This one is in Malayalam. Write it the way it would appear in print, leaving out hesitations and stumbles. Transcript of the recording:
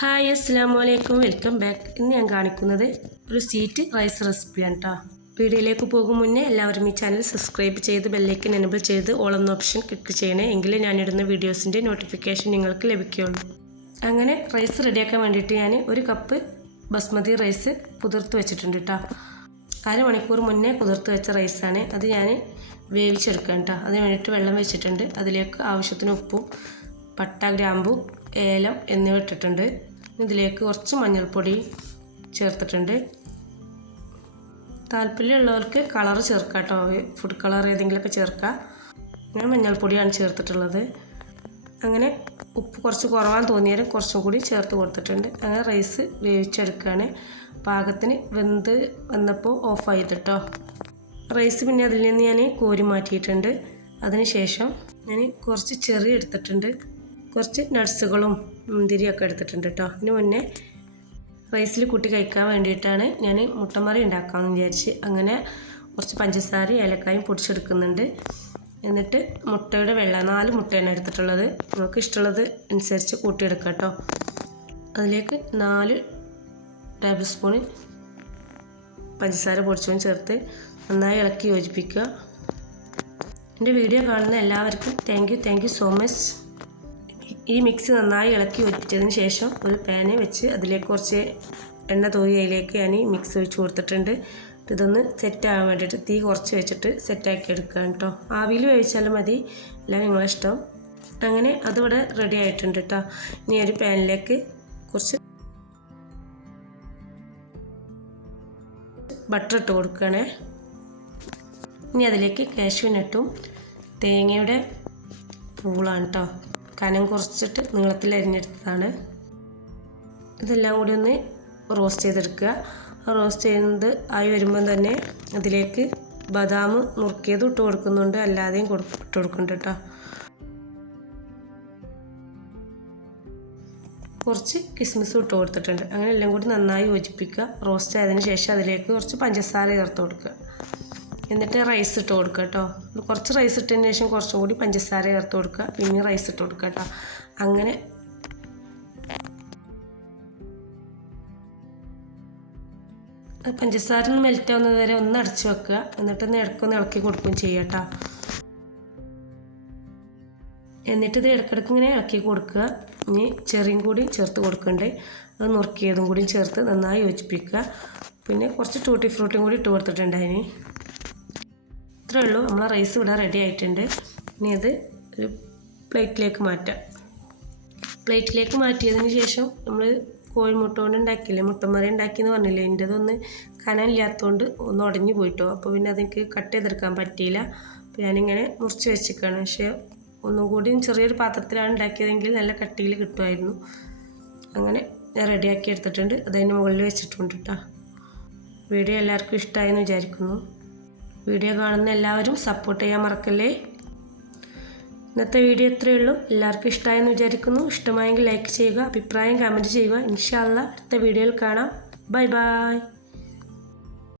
ഹായ് അസ്സലാമലൈക്കും, വെൽക്കം ബാക്ക്. ഇന്ന് ഞാൻ കാണിക്കുന്നത് ഒരു സ്വീറ്റ് റൈസ് റെസിപ്പിയാണ് കേട്ടോ. വീഡിയോയിലേക്ക് പോകും മുന്നേ എല്ലാവരും ഈ ചാനൽ സബ്സ്ക്രൈബ് ചെയ്ത് ബെല്ലൈക്കൻ എനേബിൾ ചെയ്ത് ഓൾ എന്ന ഓപ്ഷൻ ക്ലിക്ക് ചെയ്യണേ, എങ്കിലും ഞാനിടുന്ന വീഡിയോസിൻ്റെ നോട്ടിഫിക്കേഷൻ നിങ്ങൾക്ക് ലഭിക്കുകയുള്ളൂ. അങ്ങനെ റൈസ് റെഡിയാക്കാൻ വേണ്ടിയിട്ട് ഞാൻ ഒരു കപ്പ് ബസ്മതി റൈസ് കുതിർത്ത് വെച്ചിട്ടുണ്ട് കേട്ടോ. അരമണിക്കൂർ മുന്നേ കുതിർത്ത് വെച്ച റൈസാണ്. അത് ഞാൻ വേവിച്ചെടുക്കാം കേട്ടോ. അതിന് വേണ്ടിയിട്ട് വെള്ളം വെച്ചിട്ടുണ്ട്. അതിലേക്ക് ആവശ്യത്തിന് ഉപ്പും പട്ട, ഗ്രാമ്പു, ഏലം എന്നിവ ഇട്ടിട്ടുണ്ട്. ഇതിലേക്ക് കുറച്ച് മഞ്ഞൾപ്പൊടി ചേർത്തിട്ടുണ്ട്. താല്പര്യമുള്ളവർക്ക് കളർ ചേർക്കാം കേട്ടോ, ഫുഡ് കളർ ഏതെങ്കിലുമൊക്കെ ചേർക്കാം. ഞാൻ മഞ്ഞൾപ്പൊടിയാണ് ചേർത്തിട്ടുള്ളത്. അങ്ങനെ ഉപ്പ് കുറച്ച് കുറവാന്ന് തോന്നിയാലും കുറച്ചും കൂടി ചേർത്ത് കൊടുത്തിട്ടുണ്ട്. അങ്ങനെ റൈസ് വേവിച്ചെടുക്കുകയാണ്. പാകത്തിന് വെന്ത് വന്നപ്പോൾ ഓഫ് ചെയ്തിട്ടോ റൈസ്. പിന്നെ അതിൽ നിന്ന് ഞാൻ കോരി മാറ്റിയിട്ടുണ്ട്. അതിന് ശേഷം ഞാൻ കുറച്ച് ചെറി എടുത്തിട്ടുണ്ട്, കുറച്ച് നട്ട്സുകളും മുന്തിരിയൊക്കെ എടുത്തിട്ടുണ്ട് കേട്ടോ. അതിന് മുന്നേ റൈസിൽ കൂട്ടി കഴിക്കാൻ വേണ്ടിയിട്ടാണ് ഞാൻ മുട്ടമറി ഉണ്ടാക്കാമെന്ന് വിചാരിച്ച് അങ്ങനെ കുറച്ച് പഞ്ചസാര ഏലക്കായും പൊടിച്ചെടുക്കുന്നുണ്ട്. എന്നിട്ട് മുട്ടയുടെ വെള്ള 4 മുട്ടയാണ് എടുത്തിട്ടുള്ളത്. നമുക്ക് ഇഷ്ടമുള്ളത് അനുസരിച്ച് കൂട്ടിയെടുക്കാം കേട്ടോ. അതിലേക്ക് 4 ടേബിൾ സ്പൂൺ പഞ്ചസാര പൊടിച്ചതും ചേർത്ത് നന്നായി ഇളക്കി യോജിപ്പിക്കുക. എൻ്റെ വീഡിയോ കാണുന്ന എല്ലാവർക്കും താങ്ക് യു സോ മച്ച്. ഈ മിക്സ് നന്നായി ഇളക്കി യോജിപ്പിച്ചതിന് ശേഷം ഒരു പാന് വെച്ച് അതിലേക്ക് കുറച്ച് എണ്ണ തൂകി അതിലേക്ക് ഞാൻ ഈ മിക്സ് ഒഴിച്ച് കൊടുത്തിട്ടുണ്ട്. ഇതൊന്ന് സെറ്റാകാൻ വേണ്ടിയിട്ട് തീ കുറച്ച് വെച്ചിട്ട് സെറ്റാക്കി എടുക്കുക കേട്ടോ. ആവിയിൽ വേവിച്ചാലും മതി, എല്ലാം നിങ്ങളെ ഇഷ്ടം. അങ്ങനെ അതിവിടെ റെഡി ആയിട്ടുണ്ട് കേട്ടോ. ഇനി ഒരു പാനിലേക്ക് കുറച്ച് ബട്ടർ ഇട്ട് കൊടുക്കുകയാണേ. ഇനി അതിലേക്ക് കാഷ്യൂ നട്ടും തേങ്ങയുടെ പൂളാണ് കേട്ടോ. കനം കുറച്ചിട്ട് നീളത്തിൽ അരിഞ്ഞെടുത്തതാണ്. ഇതെല്ലാം കൂടി ഒന്ന് റോസ്റ്റ് ചെയ്തെടുക്കുക. റോസ്റ്റ് ചെയ്യുന്നത് ആയി വരുമ്പം തന്നെ അതിലേക്ക് ബദാം നുറുക്കിയത് ഇട്ട് കൊടുക്കുന്നുണ്ട്, അല്ലാതെയും ഇട്ട് കൊടുക്കുന്നുണ്ട് കേട്ടോ. കുറച്ച് കിസ്മിസ് ഇട്ട് കൊടുത്തിട്ടുണ്ട്. അങ്ങനെ എല്ലാം കൂടി നന്നായി യോജിപ്പിക്കുക. റോസ്റ്റ് ആയതിനു ശേഷം അതിലേക്ക് കുറച്ച് പഞ്ചസാര ചേർത്ത് കൊടുക്കുക. എന്നിട്ട് റൈസ് ഇട്ട് കൊടുക്കുക കേട്ടോ. കുറച്ച് റൈസ് ഇട്ടതിന് ശേഷം കുറച്ചും കൂടി പഞ്ചസാര ചേർത്ത് കൊടുക്കുക, പിന്നെ റൈസ് ഇട്ട് കൊടുക്കുക കേട്ടോ. അങ്ങനെ പഞ്ചസാര ഒന്ന് മെൽറ്റ് ആവുന്നത് വരെ ഒന്ന് അടച്ച് വെക്കുക. എന്നിട്ടൊന്ന് ഇടയ്ക്കൊന്ന് ഇളക്കി കൊടുക്കുകയും ചെയ്യുക കേട്ടോ. എന്നിട്ട് ഇത് ഇടയ്ക്കിടയ്ക്ക് ഇങ്ങനെ ഇളക്കി കൊടുക്കുക. ഇനി ചെറിയും കൂടി ചേർത്ത് കൊടുക്കണ്ടേ, അത് നുറുക്കിയതും കൂടി ചേർത്ത് നന്നായി യോജിപ്പിക്കുക. പിന്നെ കുറച്ച് ടൂട്ടി ഫ്രൂട്ടും കൂടി ഇട്ട് കൊടുത്തിട്ടുണ്ട്. അതിന് ഇത്രയേ ഉള്ളൂ. നമ്മളെ റൈസ് ഇവിടെ റെഡി ആയിട്ടുണ്ട്. ഇനി അത് ഒരു പ്ലേറ്റിലേക്ക് മാറ്റാം. പ്ലേറ്റിലേക്ക് മാറ്റിയതിന് ശേഷം നമ്മൾ കോഴിമുട്ട കൊണ്ട് ഉണ്ടാക്കിയില്ലേ, മുട്ടമറി ഉണ്ടാക്കിയെന്ന് പറഞ്ഞില്ലേ, എൻ്റെ അതൊന്ന് കനമില്ലാത്തതുകൊണ്ട് ഒന്ന് ഉടഞ്ഞു പോയിട്ടോ. അപ്പോൾ പിന്നെ അതെനിക്ക് കട്ട് ചെയ്തെടുക്കാൻ പറ്റിയില്ല. അപ്പോൾ ഞാനിങ്ങനെ മുറിച്ച് വെച്ചിരിക്കുകയാണ്. പക്ഷേ ഒന്നും കൂടി ചെറിയൊരു പാത്രത്തിലാണ് ഉണ്ടാക്കിയതെങ്കിൽ നല്ല കട്ടിയിൽ കിട്ടുമായിരുന്നു. അങ്ങനെ ഞാൻ റെഡിയാക്കി എടുത്തിട്ടുണ്ട്. അതതിന് മുകളിൽ വെച്ചിട്ടുണ്ട് കേട്ടോ. വീഡിയോ എല്ലാവർക്കും ഇഷ്ടമായെന്ന് വിചാരിക്കുന്നു. വീഡിയോ കാണുന്ന എല്ലാവരും സപ്പോർട്ട് ചെയ്യാൻ മറക്കല്ലേ. ഇന്നത്തെ വീഡിയോ ഇത്രയേ ഉള്ളൂ. എല്ലാവർക്കും ഇഷ്ടമായെന്ന് വിചാരിക്കുന്നു. ഇഷ്ടമായെങ്കിൽ ലൈക്ക് ചെയ്യുക, അഭിപ്രായം കമൻറ്റ് ചെയ്യുക. ഇൻഷാ അല്ലാഹ് അടുത്ത വീഡിയോയിൽ കാണാം. Bye bye.